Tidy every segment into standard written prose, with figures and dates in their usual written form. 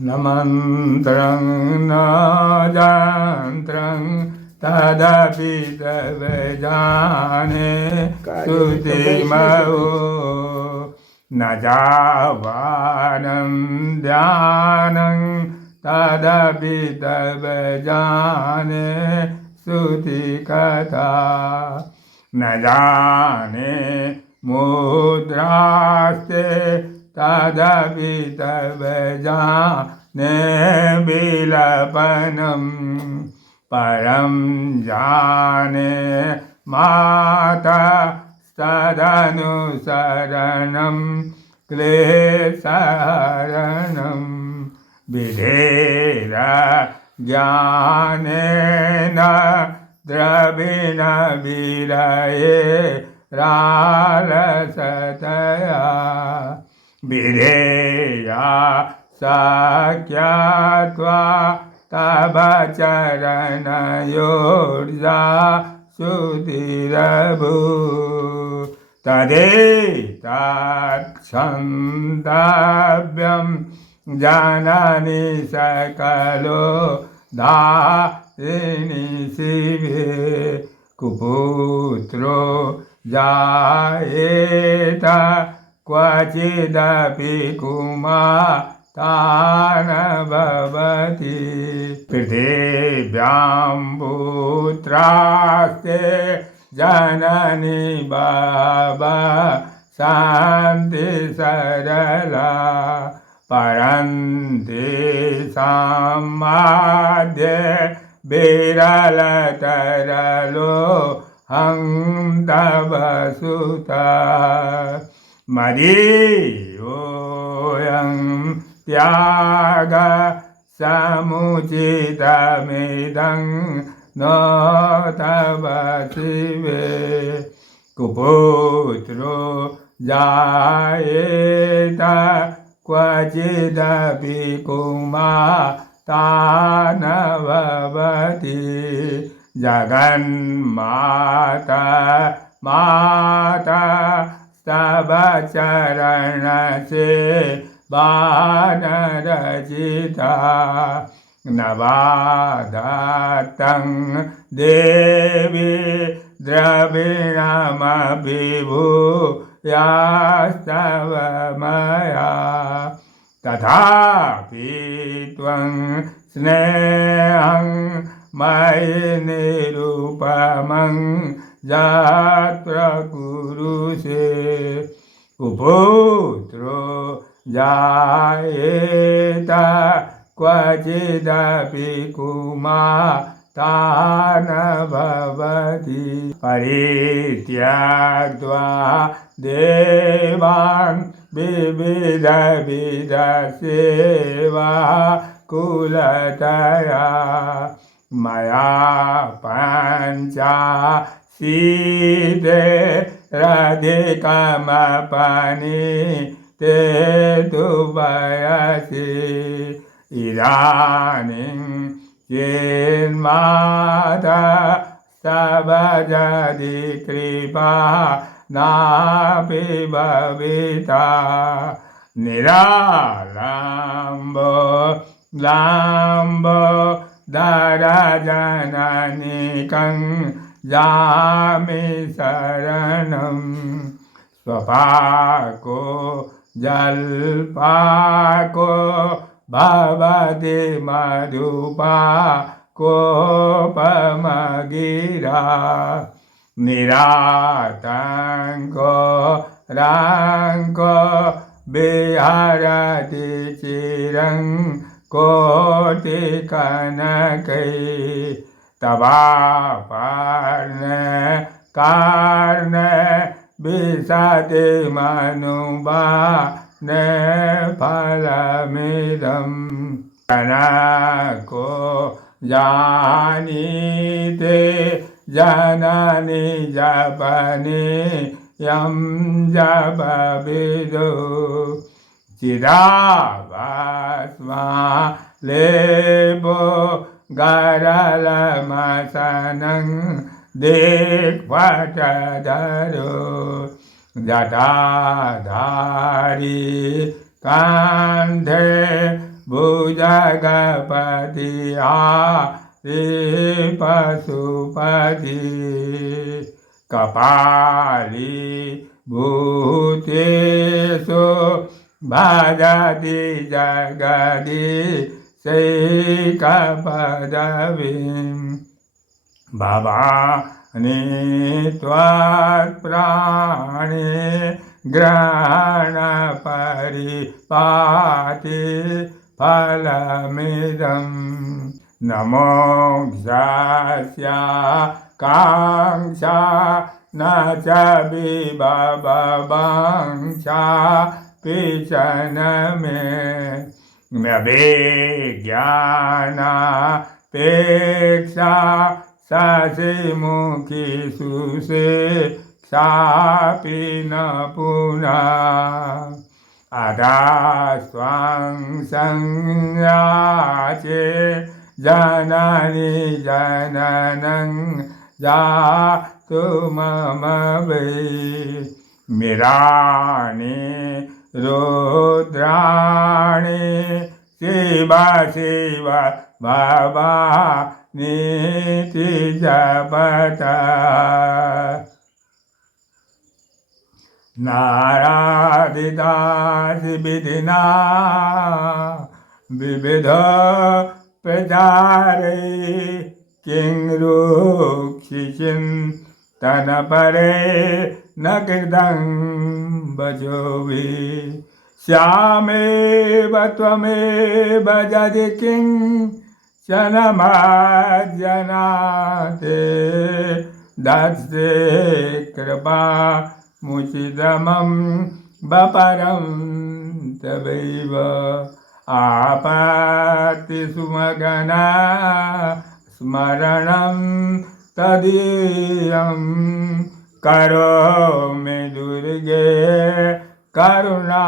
न मन्त्रं न यन्त्रं तदपि तव जाने श्रुतिमवो न जावानं ध्यानं तदपि तव जाने श्रुतिकथा न जाने मुद्रास्ते तदपि तव जाने विलपनं परं जाने माता तदनुसरणं क्लेशहरणं विधेय ज्ञानेन द्रविण विरये रालसतया विधेया सख्यात्वा तव चरणयोर्जा सुधिरभू तदेतत्क्षन्तव्यं जननि सकलो धारिणि शिवे कुपुत्रो जायेत क्वचिदपि कुमातान भवति पृथिव्यां पुत्रास्ते जननि बाबा शान्ति सरला परन्ति सम्माद्य विरलतरलो हं तव सुता मदीयोऽयं त्याग समुचितमिदं न तव शिवे कुपुत्रो जायेत क्वचिदपि कुमातान भवति जगन्माता माता तव चरणसेवानरचिता नवादत्तं देवी द्रविणमपि भूयास्तव मया तथापि त्वं स्नेहं मयि निरुपमं यत्र कुरुषे कुपुत्रो जायेत क्वचिदपि कुमातान भवति परित्यक्त्वा देवान् विविध सेवा कुलतया मया पञ्चाशीते रधिकमपनीते तु वयसि इदानीं चेन्माता तव यदि कृपा नापि भविता निरालम्बो लाम्बो दरजननिकं यामि शरणं स्वपाको जल्पाको भवति मधुपा कोपमगिरा निरातङ्को राङ्को विहरति चिरं कोटिकनकै तवापर्ण कारण विशति मनुबा न फलमिदं जनको जानीते जननि जपने यं जपविदो चिदाभस्मा लेपो गरलमसनं दिक्पटधरो जटाधारी कान्धे भुजगपति हरे पशुपति कपाली भूतेषु भजति जगदीशैकपदवीं भवानी त्वत्प्राणे ग्रहणपरिपाति फलमिदं नमोक्षस्य काङ्क्षा न च विभवंक्षा पिचन मे विज्ञानापेक्षा शशिमुखी सुशिक्षापि न पुनः अदास्त्वं संयाचे जननी जननं जातु मम वै मिराणि रुद्राणि शिव शिव भवानीति जपत नारादिदासि विधिना विविध प्रचारे किं रुक्षिचिन्तनपरे न कृतं भजोवि श्यामेव त्वमेव यदि किं क्षणमाज्जनाते दत्से कृपा मुचितमं बपरं तवैव आपत्तिसुमगना स्मरणं तदीयं करोमि दुर्गे करुणानिवेशि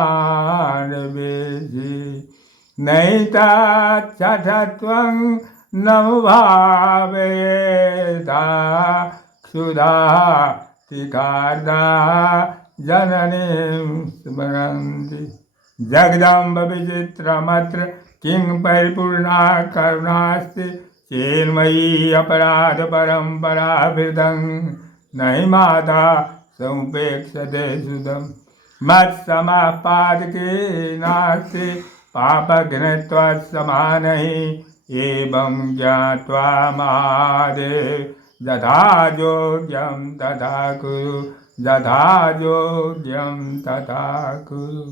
नैतच्छठत्वं नमुभावयेता क्षुधा तिकार्दा जननीं स्मरन्ति जगदम्ब विचित्रमत्र किं परिपूर्णा करुणास्ति चेन्मयी अपराधपरम्पराभृतं नहि माता समुपेक्षते सुदं मत्समपादके नास्ति पापघ्नत्वत्समानैः एवं ज्ञात्वा महादेव यथा योग्यं तथा कुरु यथा योग्यं तथा कुरु।